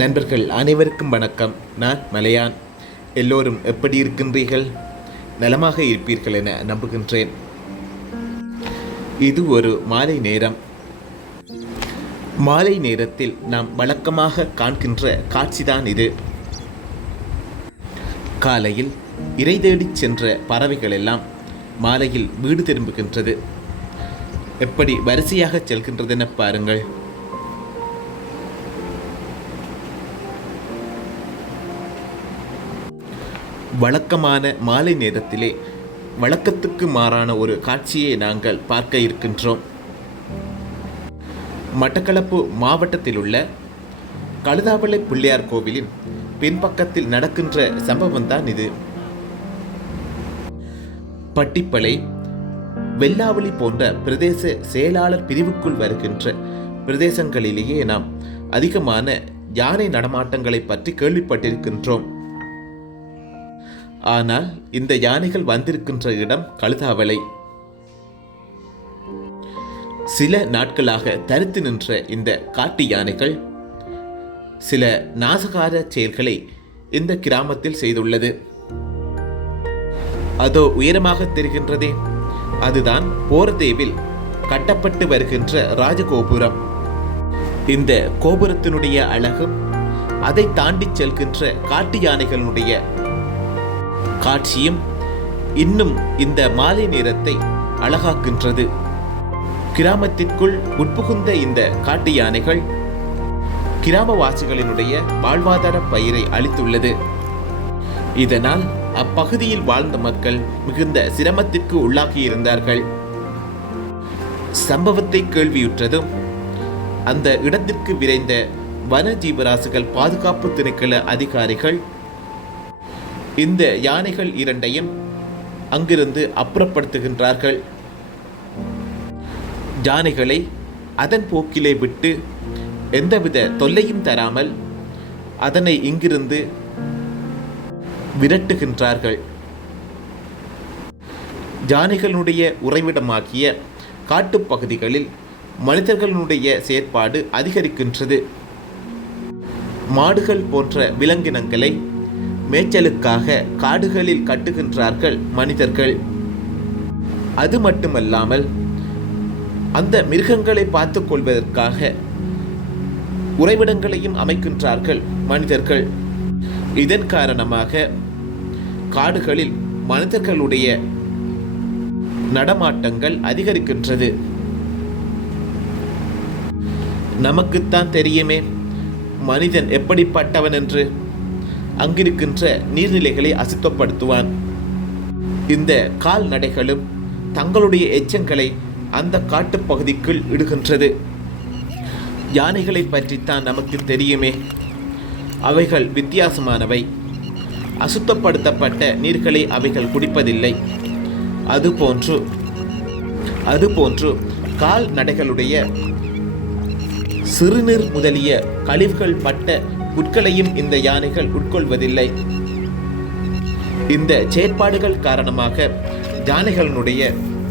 நண்பர்கள் அனைவருக்கும் வணக்கம். நான் மலையான். எல்லோரும் எப்படி இருக்கின்றீர்கள்? நலமாக இருப்பீர்கள் என நம்புகின்றேன். இது ஒரு மாலை நேரம். மாலை நேரத்தில் நாம் வழக்கமாக காண்கின்ற காட்சிதான் இது. காலையில் இரை தேடிச் சென்ற பறவைகள் எல்லாம் மாலையில் வீடு திரும்புகின்றது. எப்படி வரிசையாக செல்கின்றதென பாருங்கள். வழக்கமான மாலை நேரத்திலே வழக்கத்துக்கு மாறான ஒரு காட்சியை நாங்கள் பார்க்க இருக்கின்றோம். மட்டக்களப்பு மாவட்டத்தில் உள்ள கழுதாவளை பிள்ளையார் கோவிலின் பின்பக்கத்தில் நடக்கின்ற சம்பவம் தான் இது. பட்டிப்பளை, வெள்ளாவளி போன்ற பிரதேச செயலாளர் பிரிவுக்குள் வருகின்ற பிரதேசங்களிலேயே நாம் அதிகமான யானை நடமாட்டங்களை பற்றி கேள்விப்பட்டிருக்கின்றோம். ஆனால் இந்த யானைகள் வந்திருக்கின்ற இடம் கழுதாவளை. சில நாட்களாக தரித்து நின்ற இந்த காட்டு யானைகள் சில நாசகார செயல்களை இந்த கிராமத்தில் செய்துள்ளது. அதோ உயரமாக தெரிகின்றதே, அதுதான் போர்தேவில் கட்டப்பட்டு வருகின்ற ராஜகோபுரம். இந்த கோபுரத்தினுடைய அழகும் அதை தாண்டி செல்கின்ற காட்டு யானைகளுடைய காட்சியும் இன்னும் இந்த மாலை நேரத்தை அழகாக்கின்றது. கிராமத்திற்குள் உட்புகுந்த இந்த காட்டு யானைகள் கிராமவாசிகளினுடைய வாழ்வாதார பயிரை அளித்துள்ளது. இதனால் அப்பகுதியில் வாழ்ந்த மக்கள் மிகுந்த சிரமத்திற்கு உள்ளாகியிருந்தார்கள். சம்பவத்தை கேள்வியுற்றதும் அந்த இடத்திற்கு விரைந்த வன ஜீவராசிகள் பாதுகாப்பு திணைக்கள அதிகாரிகள் இந்த யானைகள் இரண்டையும் அங்கிருந்து அப்புறப்படுத்துகின்றார்கள். யானைகளை அதன் போக்கிலே விட்டு எந்தவித தொல்லையும் தராமல் அதனை இங்கிருந்து விரட்டுகின்றார்கள். யானைகளுடைய உறைவிடமாகிய காட்டுப்பகுதிகளில் மனிதர்களுடைய செயற்பாடு அதிகரிக்கின்றது. மாடுகள் போன்ற விலங்கினங்களை மேய்ச்சலுக்காக காடுகளில் கட்டுகின்றார்கள் மனிதர்கள். அது மட்டுமல்லாமல் அந்த மிருகங்களை பார்த்துக் கொள்வதற்காக உறைவிடங்களையும் அமைக்கின்றார்கள் மனிதர்கள். இதன் காரணமாக காடுகளில் மனிதர்களுடைய நடமாட்டங்கள் அதிகரிக்கின்றது. நமக்குத்தான் தெரியுமே மனிதன் எப்படிப்பட்டவன் என்று. அங்கிருக்கின்ற நீர்நிலைகளை அசுத்தப்படுத்துவான். இந்த கால்நடைகளும் தங்களுடைய எச்சங்களை அந்த காட்டுப்பகுதிக்குள் இடுகின்றது. யானைகளை பற்றித்தான் நமக்கு தெரியுமே. அவைகள் வித்தியாசமானவை. அசுத்தப்படுத்தப்பட்ட நீர்களை அவைகள் குடிப்பதில்லை. அதுபோன்று கால்நடைகளுடைய சிறுநீர் முதலிய கழிவுகள் பட்ட புட்களையும் இந்த யானைகள் உட்கொள்வதில்லை. இந்த செயற்பாடுகள் காரணமாக யானைகளுடைய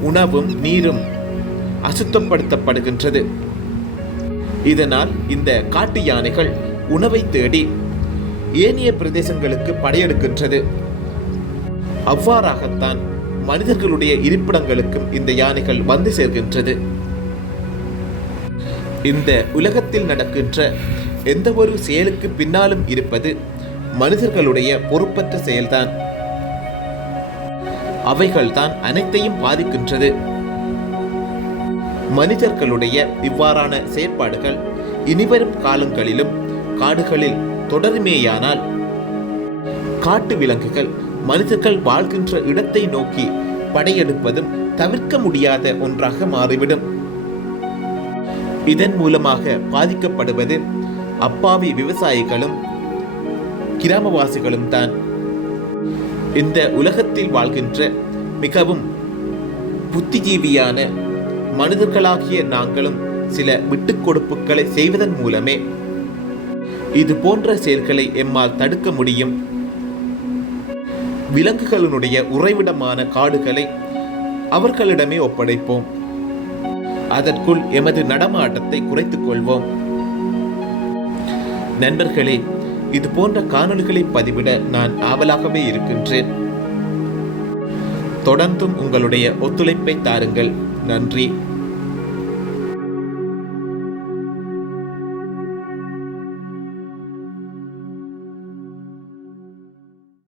உணவும் நீரும் அசுத்தப்படுத்தப்படுகின்றது. இதனால் இந்த காட்டு யானைகள் உணவை தேடி ஏனைய பிரதேசங்களுக்கு படையெடுக்கின்றது. அவ்வாறாகத்தான் மனிதர்களுடைய இருப்பிடங்களுக்கும் இந்த யானைகள் வந்து சேர்க்கின்றது. இந்த உலகத்தில் நடக்கின்ற எந்த ஒரு செயலுக்கு பின்னாலும் இருப்பது மனிதர்களுடைய பொறுப்பற்ற செயல்தான். அவைகள்தான் அனைத்தையும் பாதிக்கின்றது. மனிதர்களுடைய இவ்வாறான செயற்பாடுகள் இனிவரும் காலங்களிலும் காடுகளில் தொடருமேயானால் காட்டு விலங்குகள் மனிதர்கள் வாழ்கின்ற இடத்தை நோக்கி படையெடுப்பதும் தவிர்க்க முடியாத ஒன்றாக மாறிவிடும். இதன் மூலமாக பாதிக்கப்படுவது அப்பாவி விவசாயிகளும் கிராமவாசிகளும் தான். இந்த உலகத்தில் வாழ்கின்ற மிகவும் புத்திஜீவியான மனிதர்களாகிய நாங்களும் சில விட்டுக் கொடுப்புகளை செய்வதன் மூலமே இது போன்ற செயல்களை எம்மால் தடுக்க முடியும். விலங்குகளினுடைய உறைவிடமான காடுகளை அவர்களிடமே ஒப்படைப்போம். அதற்குள் எமது நடமாட்டத்தை குறைத்துக் கொள்வோம். நண்பர்களே, இது போன்ற காணொளிகளை பதிவிட நான் ஆவலாகவே இருக்கின்றேன். தொடர்ந்தும் உங்களுடைய ஒத்துழைப்பை தாருங்கள். நன்றி.